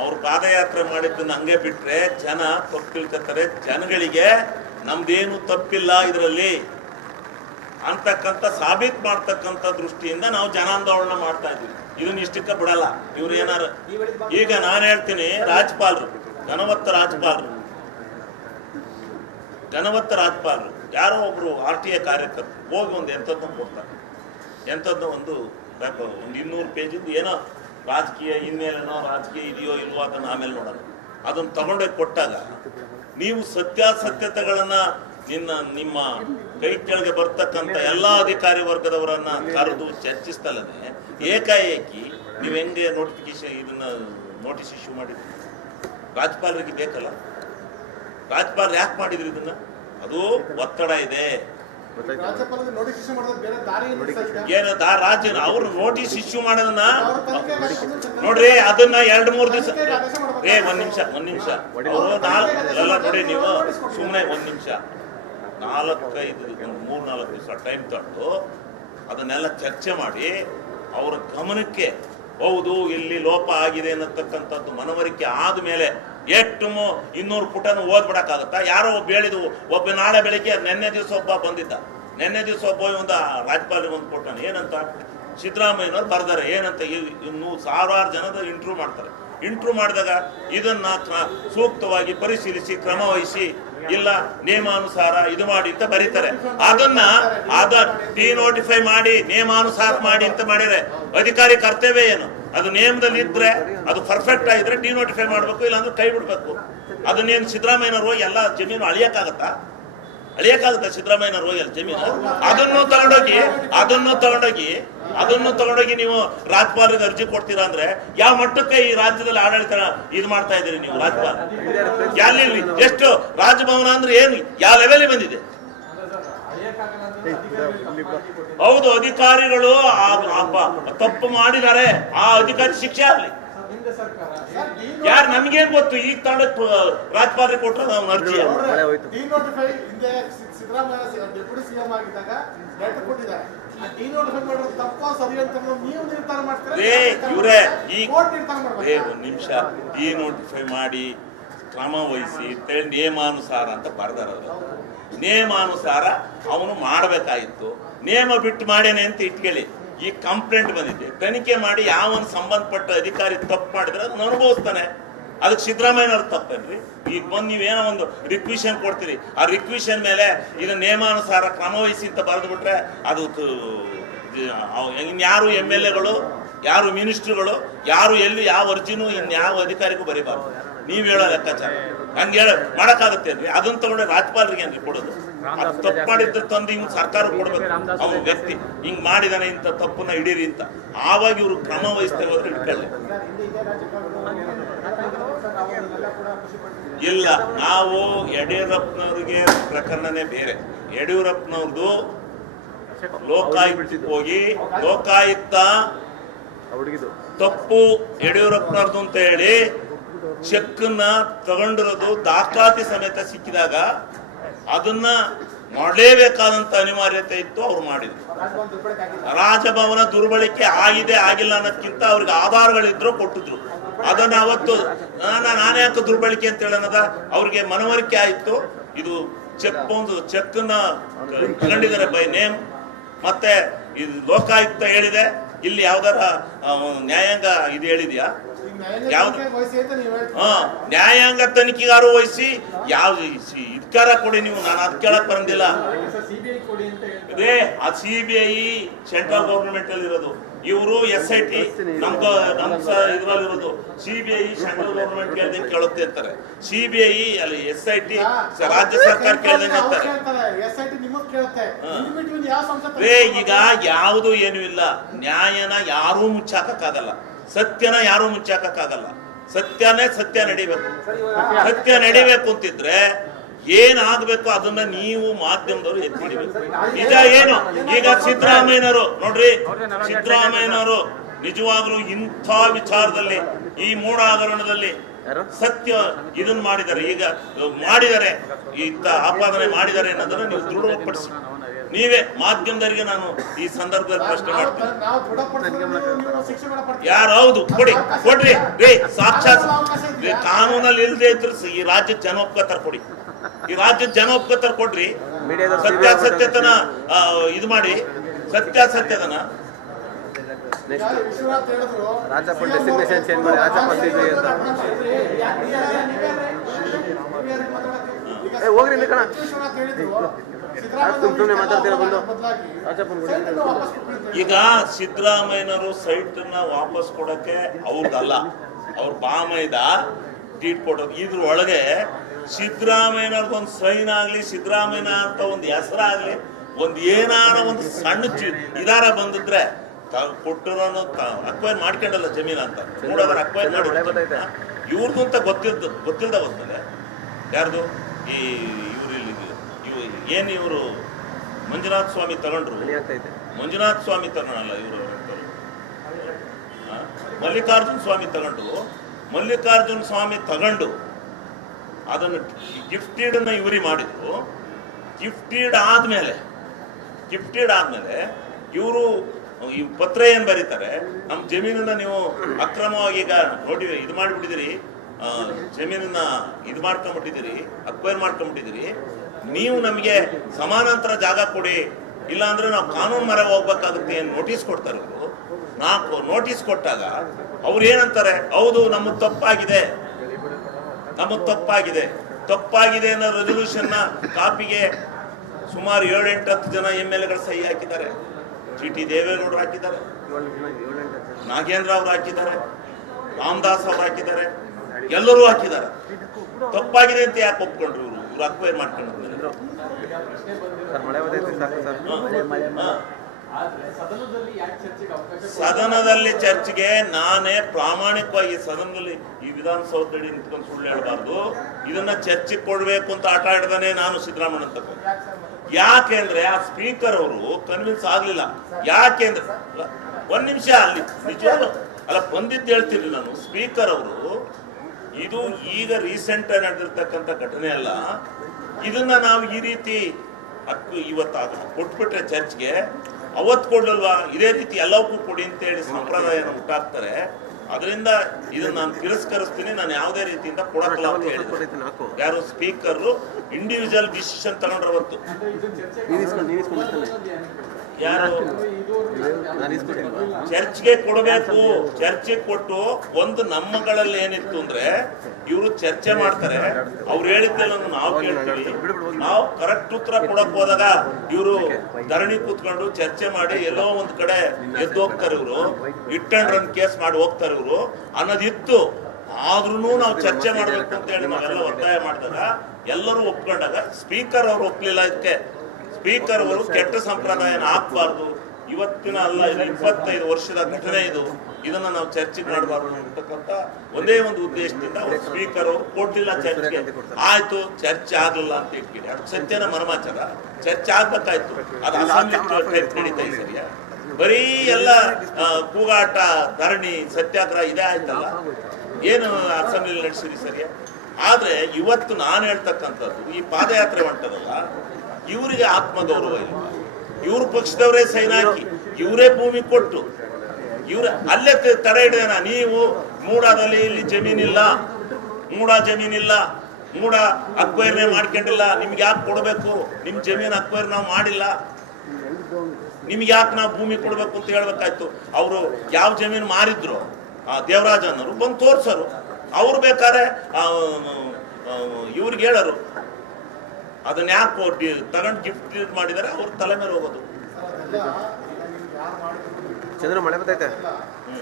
ಅವ್ರು ಪಾದಯಾತ್ರೆ ಮಾಡಿದ್ದನ್ನ ಹಂಗೆ ಬಿಟ್ರೆ ಜನ ತಪ್ಪು ತಿಳ್ಕೊತಾರೆ. ಜನಗಳಿಗೆ ನಮ್ದೇನು ತಪ್ಪಿಲ್ಲ ಇದರಲ್ಲಿ ಅಂತಕ್ಕಂಥ ಸಾಬೀತು ಮಾಡ್ತಕ್ಕಂಥ ದೃಷ್ಟಿಯಿಂದ ನಾವು ಜನಾಂದೋಲನ ಮಾಡ್ತಾ ಇದ್ದೀವಿ. ಇದನ್ನ ಇಷ್ಟಕ್ಕೆ ಬಿಡಲ್ಲ. ಇವ್ರು ಏನಾರು ಈಗ ನಾನು ಹೇಳ್ತೀನಿ, ರಾಜ್ಯಪಾಲರು ಘನವತ್ತ ರಾಜ್ಯಪಾಲರು ಯಾರೋ ಒಬ್ರು RTA ಕಾರ್ಯಕರ್ತರು ಹೋಗಿ ಒಂದು ಎಂಥದ್ದನ್ನು ಕೊಡ್ತಾರೆ. ಎಂಥದ್ದು ಒಂದು 200 ಪೇಜಿಂದು ಏನೋ ರಾಜಕೀಯ ಹಿನ್ನೆಲೆನೋ ರಾಜಕೀಯ ಇದೆಯೋ ಇಲ್ವೋ ಅದನ್ನು ಆಮೇಲೆ ನೋಡೋಣ. ಅದನ್ನು ತಗೊಂಡೋಗಿ ಕೊಟ್ಟಾಗ ನೀವು ಸತ್ಯಾಸತ್ಯತೆಗಳನ್ನ ನಿಮ್ಮ ಕೈ ಕೆಳಗೆ ಬರ್ತಕ್ಕಂಥ ಎಲ್ಲ ಅಧಿಕಾರಿ ವರ್ಗದವರನ್ನ ಕರೆದು ಚರ್ಚಿಸ್ತಲ್ಲದೆ ಏಕಾಏಕಿ ನೀವು ಹೆಂಗೆ ನೋಟಿಸ್ ಇಶ್ಯೂ ಮಾಡಿದ್ರಿ? ರಾಜ್ಯಪಾಲರಿಗೆ ಬೇಕಲ್ಲ. ರಾಜ್ಯಪಾಲರು ಯಾಕೆ ಮಾಡಿದ್ರಿ ಇದನ್ನ? ಅದು ಒತ್ತಡ ಇದೆ. ಏನು ರಾಜ್ಯ ಅವರು ನೋಟಿಸ್ ಇಶ್ಯೂ ಮಾಡೋದನ್ನ ನೋಡ್ರಿ, ಅದನ್ನ 2-3 ದಿವಸ ಒಂದ್ ನಿಮಿಷ ಅವರು ಎಲ್ಲ ನೋಡಿ, ನೀವು ಸುಮ್ಮನೆ 1 ನಿಮಿಷ 3-4 ದಿವಸ ಟೈಮ್ ತಗೊಂಡು ಅದನ್ನೆಲ್ಲ ಚರ್ಚೆ ಮಾಡಿ ಅವರ ಗಮನಕ್ಕೆ ಹೌದು ಇಲ್ಲಿ ಲೋಪ ಆಗಿದೆ ಅನ್ನತಕ್ಕಂಥದ್ದು ಮನವರಿಕೆ ಆದ್ಮೇಲೆ 200 ಪುಟನ ಓದ್ಬಿಡಕ್ಕಾಗತ್ತಾ? ಯಾರೋ ಒಬ್ಬ ಹೇಳಿದ್ವು, ಒಬ್ಬ ನಾಳೆ ಬೆಳಿಗ್ಗೆ ನೆನ್ನೆ ದಿವಸ ಒಬ್ಬ ಬಂದಿದ್ದ, ಒಂದು ರಾಜ್ಯಪಾಲರಿಗೆ ಒಂದು ಕೊಟ್ಟಾನೆ. ಏನಂತ ಸಿದ್ದರಾಮಯ್ಯನವ್ರು ಬರ್ದಾರೆ, ಏನಂತ ಇನ್ನು 1000 ಜನದ ಇಂಟರ್ವ್ಯೂ ಮಾಡ್ತಾರೆ. ಇಂಟರ್ವ್ಯೂ ಮಾಡಿದಾಗ ಇದನ್ನ ಸೂಕ್ತವಾಗಿ ಪರಿಶೀಲಿಸಿ ಕ್ರಮ ವಹಿಸಿ ಇಲ್ಲ ನಿಯಮಾನುಸಾರ ಇದು ಮಾಡಿ ಅಂತ ಬರೀತಾರೆ. ಅದನ್ನ ಡಿನೋಟಿಫೈ ಮಾಡಿ ನಿಯಮಾನುಸಾರ ಮಾಡಿ ಅಂತ ಮಾಡಿದ್ರೆ ಅಧಿಕಾರಿ ಕರ್ತವ್ಯ ಏನು? ಅದು ನಿಯಮದಲ್ಲಿ ಇದ್ರೆ ಅದು ಪರ್ಫೆಕ್ಟ್ ಆಗಿದ್ರೆ ಡಿನೋಟಿಫೈ ಮಾಡ್ಬೇಕು, ಇಲ್ಲಾಂದ್ರೆ ಕೈ ಬಿಡ್ಬೇಕು. ಅದನ್ನೇನು ಸಿದ್ದರಾಮಯ್ಯನವರು ಎಲ್ಲ ಜಮೀನು ಅಳಿಯಕ್ಕಾಗತ್ತಾ ಸಿದ್ದರಾಮಯ್ಯನವರು ಹೋಗಿ ಜಮೀನು? ಅದನ್ನು ತಗೊಂಡೋಗಿ ನೀವು ರಾಜ್ಯಪಾಲರಿಗೆ ಅರ್ಜಿ ಕೊಡ್ತೀರಾ ಅಂದ್ರೆ ಯಾವ ಮಟ್ಟಕ್ಕೆ ಈ ರಾಜ್ಯದಲ್ಲಿ ಆಡಳಿತ ಇದು ಮಾಡ್ತಾ ಇದ್ದೀರಿ ನೀವು? ರಾಜ್ಯಪಾಲ ಎಲ್ಲಿ ಎಷ್ಟು ರಾಜಭವನ ಅಂದ್ರೆ ಏನು ಯಾವ ಲೆವೆಲ್ ಬಂದಿದೆ? ಹೌದು, ಅಧಿಕಾರಿಗಳು ತಪ್ಪು ಮಾಡಿದ್ದಾರೆ, ಆ ಅಧಿಕಾರಿ ಶಿಕ್ಷೆ ಆಗ್ಲಿ. ಯಾರು ನಮ್ಗೇನ್ ಗೊತ್ತು? ಈಗ ತಾಂಡಕ್ ರಾಜ್ಯಪಾಲರಿಗೆ ಕೊಟ್ರೆ ನಾವು ಅರ್ಜಿ ಇವ್ರೆ ಒಂದ್ ನಿಮಿಷ ಡಿನೋಟಿಫೈ ಮಾಡಿ ಕ್ರಮ ವಹಿಸಿ ನಿಯಮಾನುಸಾರ ಅಂತ ಬರ್ದಾರಲ್ಲ. ನಿಯಮಾನುಸಾರ ಅವನು ಮಾಡಬೇಕಾಗಿತ್ತು. ನಿಯಮ ಬಿಟ್ಟು ಮಾಡೇನೆ ಅಂತ ಇಟ್ಕೊಳ್ಳಿ. ಈ ಕಂಪ್ಲೇಂಟ್ ಬಂದಿದೆ, ತನಿಖೆ ಮಾಡಿ ಯಾವನ್ ಸಂಬಂಧಪಟ್ಟ ಅಧಿಕಾರಿ ತಪ್ಪು ಮಾಡಿದ್ರೆ ಅದನ್ನ ಅನುಭವಿಸ್ತಾನೆ. ಅದಕ್ಕೆ ಸಿದ್ದರಾಮಯ್ಯನವ್ರ ತಪ್ಪೇನ್ರಿ? ಈಗ ಬಂದು ನೀವೇನೋ ಒಂದು ರಿಕ್ವಿಷನ್ ಕೊಡ್ತೀರಿ, ಆ ರಿಕ್ವಿಷನ್ ಮೇಲೆ ಇದನ್ನ ನಿಯಮಾನುಸಾರ ಕ್ರಮ ವಹಿಸಿ ಅಂತ ಬರೆದು ಬಿಟ್ರೆ ಅದು ಇನ್ಯಾರು MLAಗಳು, ಯಾರು ಮಿನಿಸ್ಟ್ರುಗಳು, ಯಾರು ಎಲ್ಲಿ ಯಾವ ಅರ್ಜಿನೂ ಇನ್ಯಾವ ಅಧಿಕಾರಿಗೂ ಬರೀಬಾರ್ದು. ನೀವ್ ಹೇಳೋ ಲೆಕ್ಕಾಚಾರ ಹಂಗೆ ಮಾಡಕ್ಕಾಗತ್ತೇನ್ರಿ? ಅದನ್ನ ತಗೊಂಡ್ರೆ ರಾಜ್ಯಪಾಲರಿಗೆ ಏನ್ರಿ ಕೊಡೋದು? ಅದು ತಪ್ಪು ಮಾಡಿದ್ರೆ ತಂದು ಇವ್ನು ಸರ್ಕಾರ ಕೊಡ್ಬೇಕು. ಅವ್ನ ವ್ಯಕ್ತಿ ಹಿಂಗ್ ಮಾಡಿದಾನೆ, ಇಂಥ ತಪ್ಪನ್ನ ಹಿಡೀರಿ ಅಂತ. ಆವಾಗ ಇವ್ರು ಕ್ರಮ ವಹಿಸ್ತೇವೆ ಹೋದ್ರೆ ಇಟ್ಕೊಳ್ಳಿ. ಇಲ್ಲ, ನಾವು ಯಡಿಯೂರಪ್ಪನವ್ರಿಗೆ ಪ್ರಕರಣನೇ ಬೇರೆ. ಯಡಿಯೂರಪ್ಪನವ್ರದ್ದು ಲೋಕಾಯುಕ್ತಕ್ಕೆ ಹೋಗಿ ಲೋಕಾಯುಕ್ತ ತಪ್ಪು ಯಡಿಯೂರಪ್ಪನವ್ರದ್ದು ಅಂತ ಹೇಳಿ ಚೆಕ್ನ ತಗೊಂಡಿರೋದು ದಾಖಲಾತಿ ಸಮೇತ ಸಿಕ್ಕಿದಾಗ ಅದನ್ನ ಮಾಡಲೇಬೇಕಾದಂತ ಅನಿವಾರ್ಯತೆ ಇತ್ತು. ಅವ್ರು ಮಾಡಿದ್ರು. ರಾಜಭವನ ದುರ್ಬಳಕೆ ಆಗಿದೆ ಆಗಿಲ್ಲ ಅನ್ನೋದಕ್ಕಿಂತ ಅವ್ರಿಗೆ ಆಧಾರಗಳಿದ್ರು ಕೊಟ್ಟಿದ್ರು. ಅದನ್ನ ಅವತ್ತು ನಾನೇ ಯಾಕೆ ದುರ್ಬಳಕೆ ಅಂತ ಹೇಳೋದ ಅವ್ರಿಗೆ ಮನವರಿಕೆ ಆಯ್ತು. ಇದು ಚೆಕ್ನ ತಗೊಂಡಿದ್ದಾರೆ ಬೈ ನೇಮ್. ಮತ್ತೆ ಇದು ಲೋಕಾಯುಕ್ತ ಹೇಳಿದೆ, ಇಲ್ಲಿ ಯಾವ್ದಾರ ನ್ಯಾಯಾಂಗ ಇದು ಹೇಳಿದ್ಯಾ? ಯಾವ್ದು ನ್ಯಾಯಾಂಗ ತನಿಖೆಗಾರು ವಹಿಸಿ ಯಾವ್ದು ಇದ್ಕಾರ ಕೊಡಿ ನೀವು. ನಾನು ಅದ್ ಕೇಳಕ್ ಬಂದಿಲ್ಲ. ಆ CBI ಸೆಂಟ್ರಲ್ ಗವರ್ನಮೆಂಟ್ ಅಲ್ಲಿ ಇರೋದು, ಇವರು SIT ನಮ್ ಇದ್ರಲ್ಲಿರೋದು. CBI ಸೆಂಟ್ರಲ್ ಗವರ್ನಮೆಂಟ್ ಕೇಳ್ದಂಗೆ ಕೇಳುತ್ತೆ ಅಂತಾರೆ, CBI ಅಲ್ಲಿ SIT ರಾಜ್ಯ ಸರ್ಕಾರ ಕೇಳ್ದಂಗೆ ಅಂತಾರೆ. ಈಗ ಯಾವುದು ಏನು ಇಲ್ಲ. ನ್ಯಾಯನ ಯಾರೂ ಮುಚ್ಚಾಕಕ್ಕಾಗಲ್ಲ, ಸತ್ಯನ ಯಾರು ಮುಚ್ಚಾಕಕ್ಕಾಗಲ್ಲ. ಸತ್ಯ ನಡಿಬೇಕು. ಸತ್ಯ ನಡಿಬೇಕು ಅಂತಿದ್ರೆ ಏನಾಗಬೇಕು ಅದನ್ನ ನೀವು ಮಾಧ್ಯಮದವರು ಎತ್ತಿ ಹಿಡಿಬೇಕು. ನಿಜ ಏನು? ಈಗ ಸಿದ್ದರಾಮಯ್ಯನವರು ನೋಡ್ರಿ, ಸಿದ್ದರಾಮಯ್ಯನವರು ನಿಜವಾಗ್ಲೂ ಇಂಥ ವಿಚಾರದಲ್ಲಿ ಈ ಮೂಢ ಹಗರಣದಲ್ಲಿ ಸತ್ಯ ಇದನ್ನ ಮಾಡಿದ್ದಾರೆ. ಈಗ ಮಾಡಿದ್ದಾರೆ, ಇಂಥ ಆಪಾದನೆ ಮಾಡಿದ್ದಾರೆ ಅನ್ನೋದನ್ನ ನೀವು ದೃಢಪಡಿಸಿ. ನೀವೇ ಮಾಧ್ಯಮದವರಿಗೆ ನಾನು ಈ ಸಂದರ್ಭದಲ್ಲಿ ಪ್ರಶ್ನೆ ಮಾಡ್ತೀನಿ. ಯಾರು ಹೌದು ಕೊಡ್ರಿ ರೀ, ಸಾಕ್ಷಾತ್ ಕಾನೂನಲ್ಲಿ ಇಲ್ಲದೆ ಇದ್ರು ಈ ರಾಜ್ಯದ ಜನ ಒಪ್ಕೋತಾರ ಕೊಡಿ, ಈ ರಾಜ್ಯದ ಜನ ಒಪ್ಕೋತಾರ ಕೊಡ್ರಿ. ಸತ್ಯಾಸತ್ಯತನ ಇದು ಮಾಡಿ, ಸತ್ಯಾಸತ್ಯತನ ರಾಜಪ್ಪ ಡೆಸಿಗ್ನೇಷನ್ ಚೇಂಜ್ ಮಾಡಿ ರಾಜಪ್ಪ ಹೋಗ್ರಿ ಕಣ ಸುಮ್ಮನೆ ಮಾತಾಡ್ತೀರ ಬಂದು. ಈಗ ಸಿದ್ದರಾಮಯ್ಯನವರು ಸೈಟ್ ನ ವಾಪಸ್ ಕೊಡಕ್ಕೆ ಅವ್ರದ್ದಲ್ಲ, ಅವ್ರ ಬಾಮೈದ ಟ್ವೀಟ್ ಕೊಡೋದು. ಇದ್ರ ಒಳಗೆ ಸಿದ್ದರಾಮಯ್ಯನವ್ರಿಗೆ ಒಂದು ಸೈನ್ ಆಗ್ಲಿ, ಸಿದ್ದರಾಮಯ್ಯನ ಅಂತ ಒಂದು ಹೆಸರಾಗ್ಲಿ, ಒಂದು ಏನಾರ ಒಂದು ಸಣ್ಣ ಇದಾರ ಬಂದಿದ್ರೆ ಕೊಟ್ಟರೋನು ಅಕ್ವೈರ್ ಮಾಡ್ಕೊಂಡಲ್ಲ ಜಮೀನ್ ಅಂತ ನೋಡೋದ್ರ ಅಕ್ವೈರ್ ಮಾಡಿ ಇವ್ರದ್ದು ಅಂತ ಗೊತ್ತಿಲ್ದ ಹೋದ್ಮೇಲೆ ಯಾರ್ದು ಈ ಏನ್ ಇವರು ಮಂಜುನಾಥ ಸ್ವಾಮಿ ತಗೊಂಡ್ರು, ಮಂಜುನಾಥ ಸ್ವಾಮಿ ತಗೊಳಲ್ಲ ಇವರು, ಮಲ್ಲಿಕಾರ್ಜುನ ಸ್ವಾಮಿ ತಗೊಂಡು, ಮಲ್ಲಿಕಾರ್ಜುನ ಸ್ವಾಮಿ ತಗೊಂಡು ಅದನ್ನು ಗಿಫ್ಟೆಡ್ ಅನ್ನ ಇವರಿ ಮಾಡಿದ್ರು. ಗಿಫ್ಟೆಡ್ ಆದ್ಮೇಲೆ ಇವರು ಈ ಪತ್ರ ಏನ್ ಬರೀತಾರೆ, ನಮ್ಮ ಜಮೀನನ್ನ ನೀವು ಅಕ್ರಮವಾಗಿ ಈಗ ನೋಡಿ ಇದು ಮಾಡಿಬಿಟ್ಟಿದ್ದೀರಿ, ಜಮೀನನ್ನ ಇದು ಮಾಡ್ಕೊಂಡ್ಬಿಟ್ಟಿದ್ದೀರಿ, ಅಕ್ವೈರ್ ಮಾಡ್ಕೊಂಡ್ಬಿಟ್ಟಿದ್ದೀರಿ, ನೀವು ನಮಗೆ ಸಮಾನಾಂತರ ಜಾಗ ಕೊಡಿ, ಇಲ್ಲ ಅಂದ್ರೆ ನಾವು ಕಾನೂನು ಮರ ಹೋಗ್ಬೇಕಾಗುತ್ತೆ ಅಂತ ನೋಟಿಸ್ ಕೊಡ್ತಾರೆ ಇವರು. ನಾಲ್ಕು ನೋಟಿಸ್ ಕೊಟ್ಟಾಗ ಅವ್ರು ಏನಂತಾರೆ, ಹೌದು ನಮ್ಮದು ತಪ್ಪಾಗಿದೆ ಅನ್ನೋ ರೆಸಲ್ಯೂಷನ್ ನ ಕಾಪಿಗೆ ಸುಮಾರು 7-8-10 ಜನ MLA ಸಹಿ ಹಾಕಿದ್ದಾರೆ. GT ದೇವೇಗೌಡರು ಹಾಕಿದ್ದಾರೆ, ನಾಗೇಂದ್ರ ಅವರು ಹಾಕಿದ್ದಾರೆ, ರಾಮದಾಸ್ ಅವರು ಹಾಕಿದ್ದಾರೆ, ಎಲ್ಲರೂ ಹಾಕಿದ್ದಾರೆ. ತಪ್ಪಾಗಿದೆ ಅಂತ ಯಾಕೆ ಒಪ್ಕೊಂಡ್ರು ಇವ್ರು ಅಕ್ವೈರ್ ಮಾಡ್ಕೊಂಡ್ರು? ಸದನದಲ್ಲಿ ಚರ್ಚೆಗೆ ನಾನೇ ಪ್ರಾಮಾಣಿಕವಾಗಿ ಸದನದಲ್ಲಿ ಈ ವಿಧಾನಸೌಧದಲ್ಲಿ ನಿಂತ್ಕೊಂಡು ಸುಳ್ಳು ಹೇಳಬಾರ್ದು. ಇದನ್ನ ಚರ್ಚೆಗೆ ಕೊಡ್ಬೇಕು ಅಂತ ಆಟ ಆಡ್ದಾನೆ ನಾನು ಸಿದ್ದರಾಮಯ್ಯ ಅಂತ. ಯಾಕೆಂದ್ರೆ ಆ ಸ್ಪೀಕರ್ ಅವರು ಕನ್ವಿನ್ಸ್ ಆಗ್ಲಿಲ್ಲ. ಯಾಕೆಂದ್ರೆ ಒಂದ್ ನಿಮಿಷ ಅಲ್ಲಿ ನಿಜವಾಗ್ಲು ಅಲ್ಲ ಬಂದಿದ್ದು ಹೇಳ್ತೀನಿ ನಾನು. ಸ್ಪೀಕರ್ ಅವರು ಇದು ಈಗ ರೀಸೆಂಟ್ ನಡೆದಿರ್ತಕ್ಕಂಥ ಘಟನೆ ಅಲ್ಲ, ಇದನ್ನ ನಾವು ಈ ರೀತಿ ಇವತ್ತು ಕೊಟ್ಬಿಟ್ರೆ ಚರ್ಚ್ಗೆ ಅವತ್ತು ಕೊಡಲ್ವಾ, ಇದೇ ರೀತಿ ಎಲ್ಲವಕ್ಕೂ ಕೊಡಿ ಅಂತೇಳಿ ಸಂಪ್ರದಾಯನ ಹುಟ್ಟಾಕ್ತಾರೆ. ಅದರಿಂದ ಇದನ್ನ ನಾನು ತಿರಸ್ಕರಿಸ್ತೀನಿ, ನಾನು ಯಾವುದೇ ರೀತಿಯಿಂದ ಕೊಡಕ್ಕಲ್ಲ ಅಂತ ಹೇಳಿದ್ರು. ಯಾರು ಸ್ಪೀಕರ್ ಇಂಡಿವಿಜುವಲ್ ಡಿಸಿಷನ್ ತಗೊಂಡ್ರೆ ಅವತ್ತು ಯಾರು ಚರ್ಚ್ಗೆ ಕೊಡಬೇಕು. ಚರ್ಚೆಗೆ ಕೊಟ್ಟು ಒಂದು ನಮ್ಮಗಳಲ್ಲಿ ಏನಿತ್ತು ಅಂದ್ರೆ ಇವರು ಚರ್ಚೆ ಮಾಡ್ತಾರೆ, ಅವ್ರು ಹೇಳಿದ್ದೆಲ್ಲ ನಾವು ಕೇಳ್ತೀವಿ. ನಾವು ಕರೆಕ್ಟ್ ಉತ್ತರ ಕೊಡಕ್ ಹೋದಾಗ ಇವರು ಧರಣಿ ಕೂತ್ಕೊಂಡು ಚರ್ಚೆ ಮಾಡಿ ಎಲ್ಲೋ ಒಂದ್ ಕಡೆ ಎದ್ದು ಹೋಗ್ತಾರೆ. ಇವರು ಹಿಟ್ ಅಂಡ್ ರನ್ ಕೇಸ್ ಮಾಡಿ ಹೋಗ್ತಾರೆ ಇವರು ಅನ್ನೋದಿತ್ತು. ಆದ್ರೂ ನಾವು ಚರ್ಚೆ ಮಾಡ್ಬೇಕು ಅಂತ ಹೇಳಿ ನಾವೆಲ್ಲ ಒತ್ತಾಯ ಮಾಡಿದಾಗ ಎಲ್ಲರೂ ಒಪ್ಕೊಂಡಾಗ ಸ್ಪೀಕರ್ ಅವರು ಒಪ್ಲಿಲ್ಲ. ಇದಕ್ಕೆ ಸ್ಪೀಕರ್ ಅವರು ಕೆಟ್ಟ ಸಂಪ್ರದಾಯನ ಹಾಕ್ಬಾರ್ದು, ಇವತ್ತಿನ ಅಲ್ಲ, ಇದು 25 ವರ್ಷದ ಘಟನೆ ಇದು, ಇದನ್ನ ನಾವು ಚರ್ಚೆಗೆ ಮಾಡಬಾರ್ದು ಅಂತಕ್ಕಂಥ ಒಂದೇ ಒಂದು ಉದ್ದೇಶದಿಂದ ಸ್ಪೀಕರ್ ಅವರು ಕೊಡ್ಲಿಲ್ಲ ಚರ್ಚೆಗೆ. ಆಯ್ತು, ಚರ್ಚೆ ಆಗ್ಲಿಲ್ಲ ಅಂತ ಇಟ್ಕಿರಿ, ಅದು ಸತ್ಯನ ಮನಮಾಚಾರ. ಚರ್ಚೆ ಆಗ್ಬೇಕಾಯ್ತು, ಅದು ಅಸೆಂಬ್ಲಿ ನಡೀತಾ ಇದೆ ಸರಿಯಾ? ಬರೀ ಎಲ್ಲ ಕೂಗಾಟ, ಧರಣಿ, ಸತ್ಯಾಗ್ರಹ ಇದೇ ಆಯ್ತಲ್ಲ, ಏನು ಅಸೆಂಬ್ಲಿ ನಡೆಸಿರಿ ಸರಿಯಾ? ಆದ್ರೆ ಇವತ್ತು ನಾನು ಹೇಳ್ತಕ್ಕಂಥದ್ದು, ಈ ಪಾದಯಾತ್ರೆ ಹೊಂಟದಲ್ಲ, ಇವರಿಗೆ ಆತ್ಮಗೌರವ ಇಲ್ಲ. ಇವ್ರ ಪಕ್ಷದವರೇ ಸೈನ್ ಹಾಕಿ, ಇವರೇ ಭೂಮಿ ಕೊಟ್ಟು, ಇವ್ರ ಅಲ್ಲೇ ತಡೆ ಹಿಡಿದಾನ. ನೀವು ಮೂಡಾದಲ್ಲಿ ಇಲ್ಲಿ ಜಮೀನಿಲ್ಲ, ಮೂಡ ಅಕ್ವೈರ್ನೇ ಮಾಡ್ಕೊಂಡಿಲ್ಲ, ನಿಮ್ಗೆ ಯಾಕೆ ಕೊಡಬೇಕು? ನಿಮ್ ಜಮೀನು ಅಕ್ವೈರ್ ನಾವು ಮಾಡಿಲ್ಲ, ನಿಮ್ಗೆ ಯಾಕೆ ನಾವು ಭೂಮಿ ಕೊಡ್ಬೇಕು ಅಂತ ಹೇಳ್ಬೇಕಾಯ್ತು. ಅವರು ಯಾವ ಜಮೀನು ಮಾರಿದ್ರು ದೇವರಾಜ ಅನ್ನೋರು ಬಂದು ತೋರ್ಸರು. ಅವ್ರು ಬೇಕಾದ್ರೆ ಇವ್ರಿಗೆ ಹೇಳರು, ಅದನ್ನ ಯಾಕೆ ತಗೊಂಡು ಗಿಫ್ಟ್ ಮಾಡಿದಾರೆ, ಅವ್ರ ತಲೆ ಮೇಲೆ ಹೋಗೋದು. ಚಂದ್ರ ಮಳೆ ಬರ್ತೈತೆ.